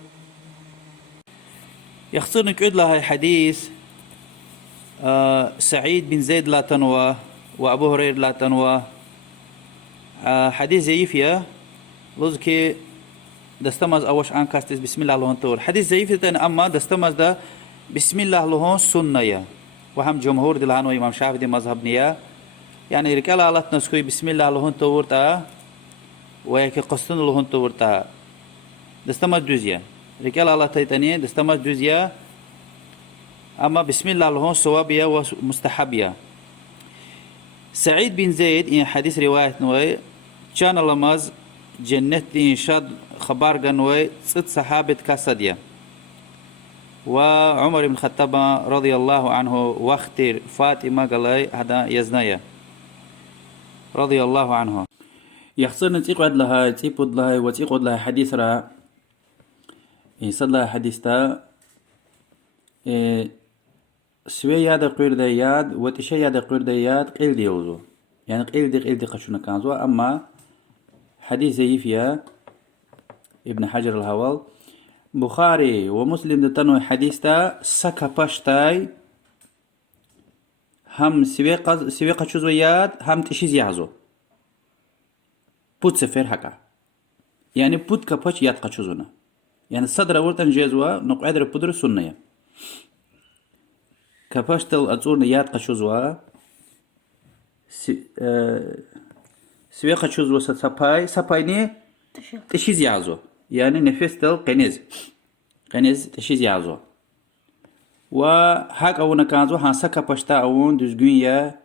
يخصون كعد لها حديث سعيد بن زيد لا تنوى وابو هريره لا تنوى حديث ضعيف يا لوزكي دستمز اوش ان كاستس بسم الله لهون تور حديث ضعيف تن اما دستمز ده بسم الله لهون سنه يا وهم جمهور دلانو امام شافعي دي مذهب نيا يعني ركال الله نسكوي بسم الله لهون تور تا ويك قصن لهون تور تا دستمز جزيا ركال الله تيتاني دستمز جزيا اما بسم الله لهون صوابيه ومستحبيه سعيد بن زيد إن حديث رواية نوي كان لماز جنة إن شاد خبر جنوي ست صحابة كاسدية وعمر بن الخطاب رضي الله عنه واختر فاطمة قالي هذا يزنايا رضي الله عنه يخسرنا تيقعد لها تيقعد لها وتيقعد لها حديث را يصل لها حديث تا سوي ياد قير دياد وتشي ياد قير دياد قيل ديوزو يعني قيل دي قشونا كانزو أما حديث ضعيف يا ابن حجر الهوال بخاري ومسلم دتنو حديث تا سكا باشتاي هم سوي قشوزو ياد هم تشيز يعزو بود سفر حكا يعني بود كباش ياد قشوزونا يعني صدر ورتن جيزوا نقعد ربودر سنة كباشتل أزور نيات قشوزوا سوي قشوزوا سبايني تشيز يعزو يعني نفس تل قنز تشيز يعزو وهاك أونا كانزو هانسا كباشتا أون دزقوية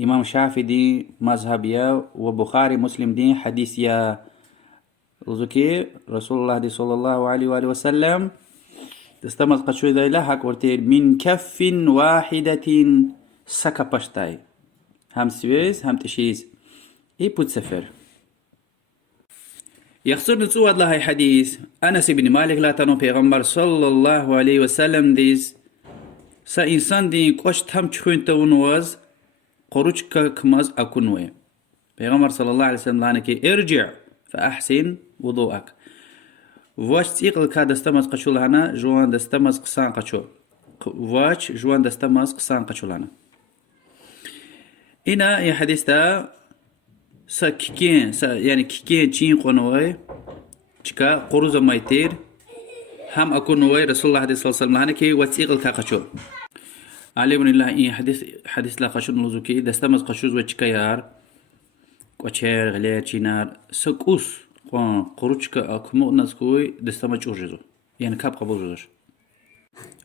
إمام شافعي دي مذهبية وبخاري مسلم دي حديثية لذكي رسول الله دي صلى الله عليه وآله وسلم تستمز قشوي ذا لها كورتير من كف واحدة سكا باشتاي هم سويس هم تشيز اي بود سفر يخسر نسواد لها حديث أنس بن مالك لا تنو پیغمبر صلى الله عليه وسلم ديز سا إنسان دي قشت هم چخوين تونوز قروش كمز أكونوه پیغمبر صلى الله عليه وسلم لانك ارجع فأحسن وضوءك واش تيقل كا دستمز قشول هنا جوان دستمز قسان قشول واش جوان دستمز قسان قشول هنا إنا يا حديث تا كيكين يعني كيكين چين قنوي چكا قروز مايتير هم أكونوي رسول الله صلى الله عليه وسلم هنا كي وتيقل كا قشول علي بن الله إيه حديث لا قشول نوزوكي دستمز قشوز وچكا يار قشير غلير چينار سكوس قروشك أكمل نسكوي دستما چورجزو يعني كاب قبول جزر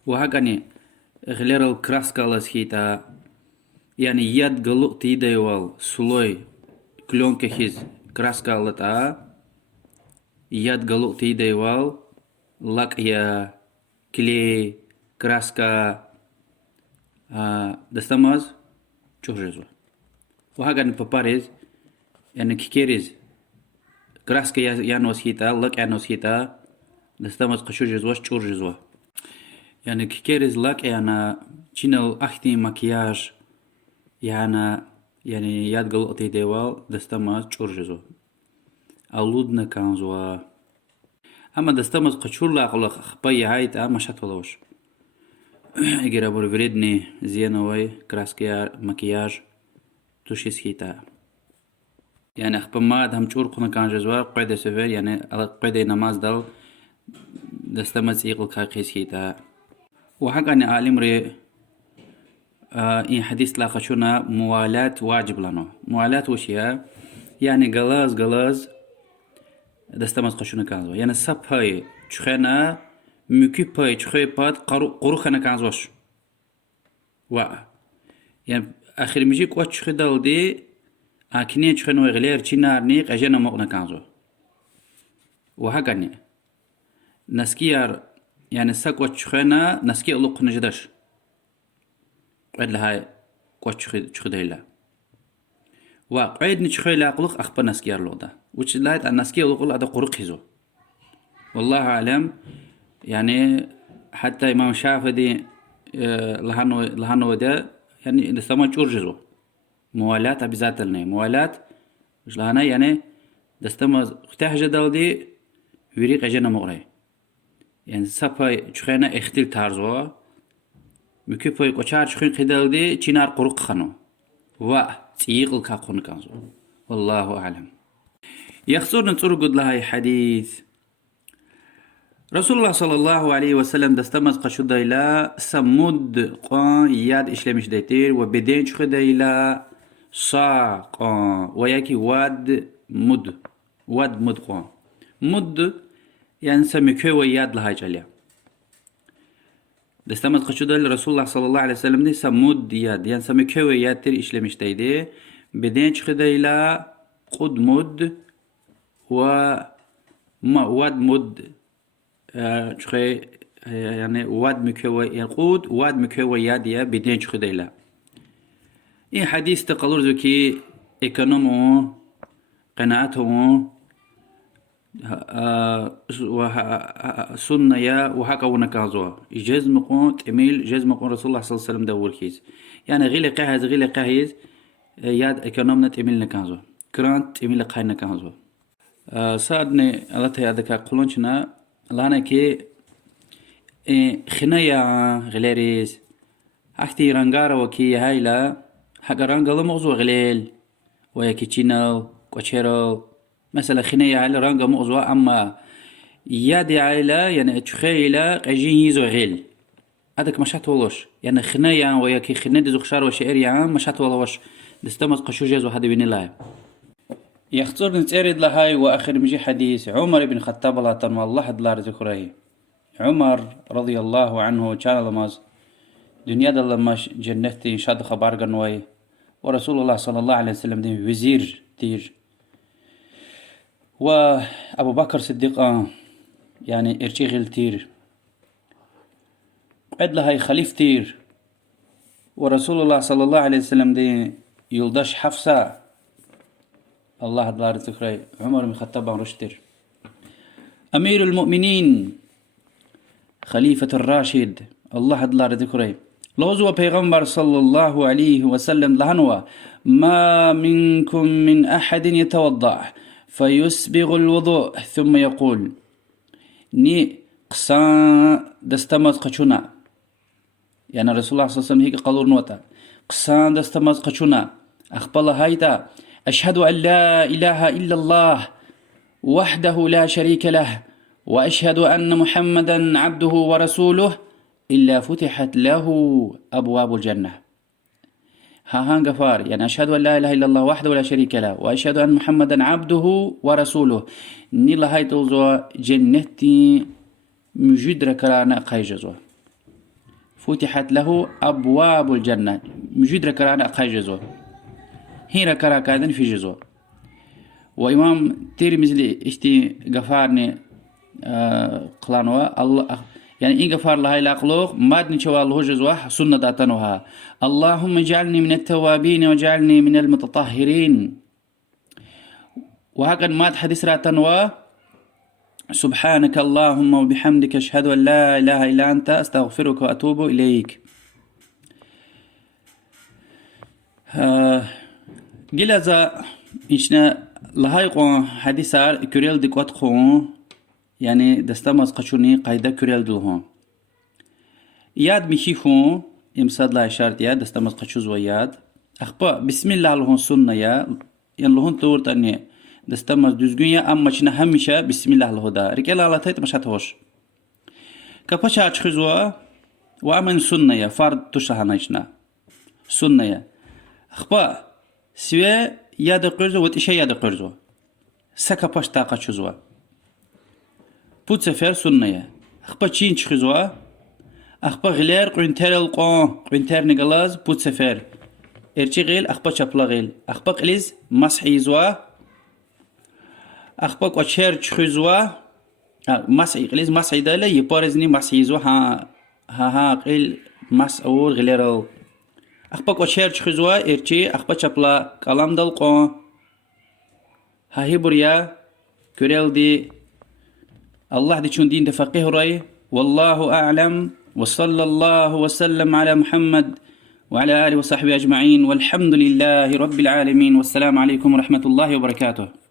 وهاكاني غلير الكراسكا لسكيتا يعني يد غلق تيدي وال سلوي كلون كهيز كراسكا لتا يد غلق تيدي وال لاكيا كلي كراسكا دستماز چورجزو وهاكاني باباريز يعني كيكيريز كراسكا يانوس هيتا لك يانوس هيتا دستمز قشور جزوش چور جزوه يعني كيكيريز لك يعني چينل اختي مكياج يعني ياد غلطي ديوال دستمز چور جزوه أولودنا كانزوا أما دستمز قشور لا أقول خبي هايت أما شات ولوش إجرا برفريدني زينوي كراسكيار مكياج توشي سكيتا يعني أخبر ما دهم شور كنا كان جزوار قيد سفر يعني قيد نماز دل دستمز إيقل كاقي سكيتا وحقا عالم ري إن حديث لا خشونا موالاة واجب لنا موالاة وشيا يعني غلاز دستمز خشونا كانزو يعني سب هاي تشخنا مكي باي تشخي بات قرو خنا كانزوش يعني آخر مجيك وات تشخي دال دي أكني تشخنا وغلير تشينار نيق أجينا مقنا كانزو وحقا نسكيار يعني ساق وات تشخنا نسكي ألوق نجدش قد لهاي قوات تشخي دايلا وقعد نتشخي لاقلق أخبر نسكيار لودا وش لايت أن نسكي ألوق هذا قرق هزو والله أعلم يعني حتى إمام شافعي لهانو ده يعني لسما تشورجزو موالاة بذات لنا موالاة مش لهنا يعني دستما اختحج دالدي وريق أجنا مغري يعني سبا تشخينا اختيل تارزوا مكيبوي قشار تشخين قدالدي تشينار قرق خنو تيقل كاقون كانزو والله أعلم يخصر نصور قد لها حديث رسول الله صلى الله عليه وسلم دستمز قشد إلى سمود قان ياد إشلمش ديتير وبدين شخد إلى صا قان وياكي واد مد قان مد يعني سمكو وياد لها جاليا دستمز قشد إلى رسول الله صلى الله عليه وسلم دي سمود ياد يعني سمكو وياد تير إشلمش ديتير بدين شخد إلى قد مد واد مد شخي يعني واد مكوي ينقود واد مكوي يادية بدين شخديلا إيه حديث تقلور ذكي إكونومو قناعته سنة يا وحكا ونكازوا جزمقون تميل جزمقون رسول الله صلى الله عليه وسلم دور كيس يعني غير قاهز ياد إكونومنا تميل نكازوا كرانت تميل قاهي نكازوا سادني الله تيادك قلونشنا لانا كي خنايا غليريز اختي رانغارا وكي هايلا حق رانغا مغزو غليل ويا كيتشينو كوتشيرو مثلا خنايا هايلا رانغا مغزو اما يادي عايلا يعني تخيلا قجين يزو غيل هذاك مشات ولوش يعني خنايا ويا كي خنادي زخشار وشعريا مشات ولوش دستمز قشوجز وهذا بين الله يخطر نتسرد لهاي وآخر مجي حديث عمر بن خطاب الله تنوى الله دلار ذكره عمر رضي الله عنه كان لماز دنيا دلماش جنتي شاد خبار قنوي ورسول الله صلى الله عليه وسلم دين وزير تير وأبو بكر صديق يعني ارشيغل تير قد لهاي خليف تير ورسول الله صلى الله عليه وسلم دين يلدش حفصة الله دلار ذكري عمر بن الخطاب رشتر أمير المؤمنين خليفة الراشد الله دلار ذكري لوزو بيغمبر صلى الله عليه وسلم لهنوا ما منكم من أحد يتوضأ فيسبغ الوضوء ثم يقول ني قصان دستمز قشنا يعني رسول الله صلى الله عليه وسلم هيك قالوا نوتا قصان دستمز قشنا أخبر هايدا أشهد أن لا إله إلا الله وحده لا شريك له وأشهد أن محمدا عبده ورسوله إلا فتحت له أبواب الجنة هان غفار يعني أشهد أن لا إله إلا الله وحده لا شريك له وأشهد أن محمدا عبده ورسوله نيلا هاي توزو جنتي مجدر كرانا قيجزو فتحت له أبواب الجنة مجدر كرانا قيجزو هنا كرا كادن في جزو وإمام تيرمزلي اشتي غفارني قلانوا الله يعني إن غفار الله لاقلوق مادني شوى الله جزوه سنة داتنوها اللهم اجعلني من التوابين واجعلني من المتطهرين وهكذا ماد حديث راتنوا سبحانك اللهم وبحمدك أشهد أن لا إله إلا أنت أستغفرك وأتوب إليك جلزا إنشنا لهايقو حديثار كوريل ديكوات خون يعني دستمز قشوني قايدة كريل دوهون ياد ميخيخون امساد لا إشارة ياد دستمز قشوز وياد أخبا بسم الله لهون سنة يا ين لهون تورت أني دستمز düzgün ya amma çine hemmişe bismillah lahoda rikela Allah tayt maşat hoş kapaça açkhuzwa wa amen sunna ya fard tushahana içna sunna ya akhba sive ya da qurzo ve tişe ya da qurzo saka paşta qaçuzwa bu sefer sunna ya akhba çin çıkhuzwa akhba gler qunterel qunter nigalaz bu sefer erçi gel akhba çapla gel akhba qliz mashizwa أخبار قشير تخزوا مسح قليز مسح داله يبارزني مسح يزوا ها قيل مسح أول غيره أخبار قشير تخزوا إرتي أخبار شبلا كلام دل قا هاي بريا كريل دي الله دي شون دين دفقه رأي والله أعلم وصلى الله وسلم على محمد وعلى آله وصحبه أجمعين والحمد لله رب العالمين والسلام عليكم ورحمة الله وبركاته.